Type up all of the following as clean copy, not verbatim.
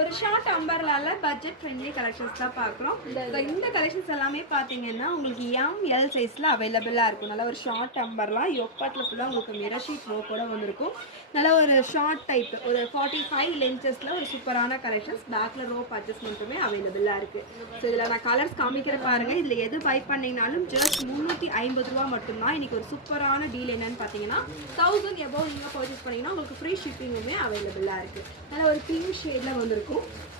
ஒரு short அம்பர்லால budget friendly collections தான் பார்க்குறோம். இந்த கலெக்ஷன்ஸ் எல்லாமே பார்த்தீங்கன்னா உங்களுக்கு எல் சைஸில் அவைலபிளாக இருக்கும். நல்லா ஒரு ஷார்ட் அம்பர்லா யோக்பாட்டில் ஃபுல்லாக உங்களுக்கு மிரர் ஷீட் கூட வந்திருக்கும். நல்லா ஒரு ஷார்ட் டைப் ஒரு 45 லென்ச்சஸில் ஒரு சூப்பரான கலெக்ஷன்ஸ். பேக்கில் ரோப் அட்ஜஸ்ட்மெண்ட்டுமே அவைலபிளாக இருக்குது. ஸோ இதில் நான் கலர்ஸ் காமிக்கிற பாருங்கள். இதில் எது பை பண்ணிங்கனாலும் ஜஸ்ட் 350 ரூபா மட்டும்தான். இன்றைக்கி ஒரு சூப்பரான டீல் என்னன்னு பார்த்தீங்கன்னா 1000 எபோவ் நீங்கள் பர்ச்சேஸ் பண்ணிங்கன்னா உங்களுக்கு ஃப்ரீ ஷிப்பிங்குமே அவைலபிளாக இருக்குது. நல்லா ஒரு பிங்க் ஷேடில் வந்திருக்கும்.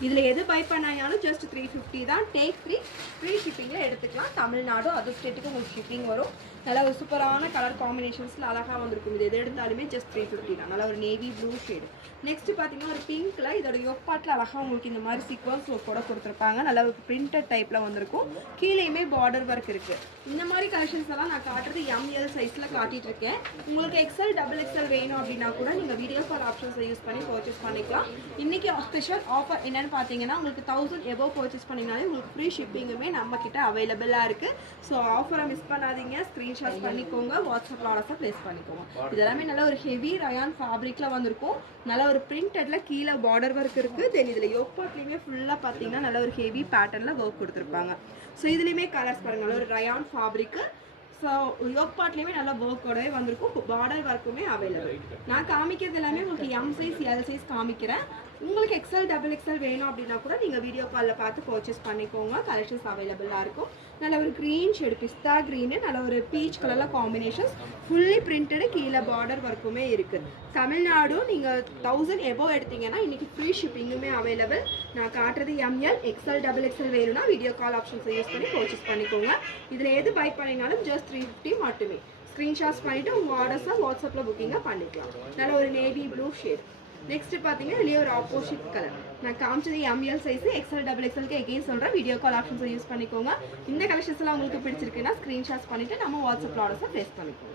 இதில் எது பை பண்ணாலும் ஜஸ்ட் 350 தான். டேக் ஃப்ரீ ஷிப்பிங்கில் எடுத்துக்கலாம். தமிழ்நாடு அதர் ஸ்டேட்டுக்கு உங்களுக்கு ஷிப்பிங் வரும். நல்லா ஒரு சூப்பரான கலர் காம்பினேஷன்ஸில் அழகாக வந்திருக்கும். இது எது எடுத்தாலுமே ஜஸ்ட் 350 தான். நல்லா ஒரு நேவி ப்ளூ ஷேடு. நெக்ஸ்ட் பார்த்தீங்கன்னா ஒரு பிங்க்கில் இதோட யோக்பாட்டில் அழகாக உங்களுக்கு இந்த மாதிரி சீக்வன்ஸ் கூட கொடுத்துருப்பாங்க. நல்லா ஒரு பிரிண்டட் டைப்பில் வந்திருக்கும். கீழேயுமே பார்டர் ஒர்க் இருக்குது. இந்த மாதிரி கலெக்ஷன்ஸ் எல்லாம் நான் காட்டுறது எல் சைஸில் காட்டிகிட்டு இருக்கேன். உங்களுக்கு எக்ஸ்எல் XXL வேணும் அப்படின்னா கூட நீங்கள் வீடியோ கால் ஆப்ஷன்ஸை யூஸ் பண்ணி பர்ச்சேஸ் பண்ணிக்கலாம். இன்றைக்கி ஸ்பெஷல் ஆஃபர் என்னென்னு பார்த்தீங்கன்னா உங்களுக்கு 1000 எபோவ் பர்ச்சேஸ் பண்ணிங்கனாலே உங்களுக்கு ஃப்ரீ ஷிப்பிங்குமே நம்மக்கிட்ட அவைலபிளாக இருக்குது. ஸோ ஆஃபரை மிஸ் பண்ணாதீங்க. ஸ்க்ரீன்ஷாட் பண்ணிக்கோங்க. வாட்ஸ்அப் ஆர்டர்ஸை ப்ளேஸ் பண்ணிக்கோங்க. இதெல்லாமே நல்ல ஒரு ஹெவி ரயான் ஃபேப்ரிக்கில் வந்திருக்கும். நல்ல ஒரு பிரிண்டடில் கீழே பார்டர் ஒர்க் இருக்குது. தென் இதில் யோக்பாட்லேயுமே ஃபுல்லாக பார்த்தீங்கன்னா நல்ல ஒரு ஹெவி பேட்டர்னில் ஒர்க் கொடுத்துருப்பாங்க. ஸோ இதுலேயுமே கலர்ஸ் பாருங்கள். நல்ல ஒரு ரயான் ஃபேப்ரிக்கு. ஸோ யோக்பாட்லேயுமே நல்லா ஒர்க்கோடவே வந்திருக்கும். பார்டர் ஒர்க்குமே அவைலபிள். நான் காமிக்கிறது எல்லாமே உங்களுக்கு எம் சைஸ் எல் சைஸ் காமிக்கிறேன். உங்களுக்கு எக்ஸ்எல் XXL வேணும் அப்படின்னா கூட நீங்கள் வீடியோ காலில் பார்த்து பர்ச்சேஸ் பண்ணிக்கோங்க. கலெக்ஷன்ஸ் அவைலபிளாக இருக்கும். நல்ல ஒரு க்ரீன் ஷேடு பிஸ்தா க்ரீனு நல்ல ஒரு பீச் கலரில் காம்பினேஷன்ஸ். ஃபுல்லி பிரிண்டடு கீழே பார்டர் ஒர்க்குமே இருக்குது. தமிழ்நாடு நீங்கள் 1000 எபோவ் எடுத்தீங்கன்னா இன்றைக்கி ஃப்ரீ ஷிப்பிங்குமே அவைலபிள். நான் காட்டுறது எல் XXL வேணும்னா வீடியோ கால் ஆப்ஷன்ஸை யூஸ் பண்ணி பர்ச்சேஸ் பண்ணிக்கோங்க. இதில் எது பை பண்ணினாலும் ஜஸ்ட் 350 மட்டுமே. ஸ்க்ரீன்ஷாட்ஸ் பண்ணிவிட்டு உங்கள் ஆர்டர்ஸை வாட்ஸ்அப்பில் புக்கிங்காக பண்ணிக்கலாம். நல்ல ஒரு நேவி ப்ளூ ஷேட். நெக்ஸ்ட் பார்த்தீங்கன்னா இதுலேயே ஒரு ஆப்போசிட் கலர். நான் காமிச்சது எல் சைஸ் XXLக்கு எகெயின் சொல்கிறேன். வீடியோ கால் ஆப்ஷன்ஸை யூஸ் பண்ணிக்கோங்க. இந்த கலெக்ஷன்ஸ் எல்லாம் உங்களுக்கு பிடிச்சிருக்குன்னா ஸ்க்ரீன்ஷாட்ஸ் பண்ணிவிட்டு நம்ம வாட்ஸ்அப்பில் ஆர்டர்ஸை ப்ளேஸ் பண்ணிக்கோங்க.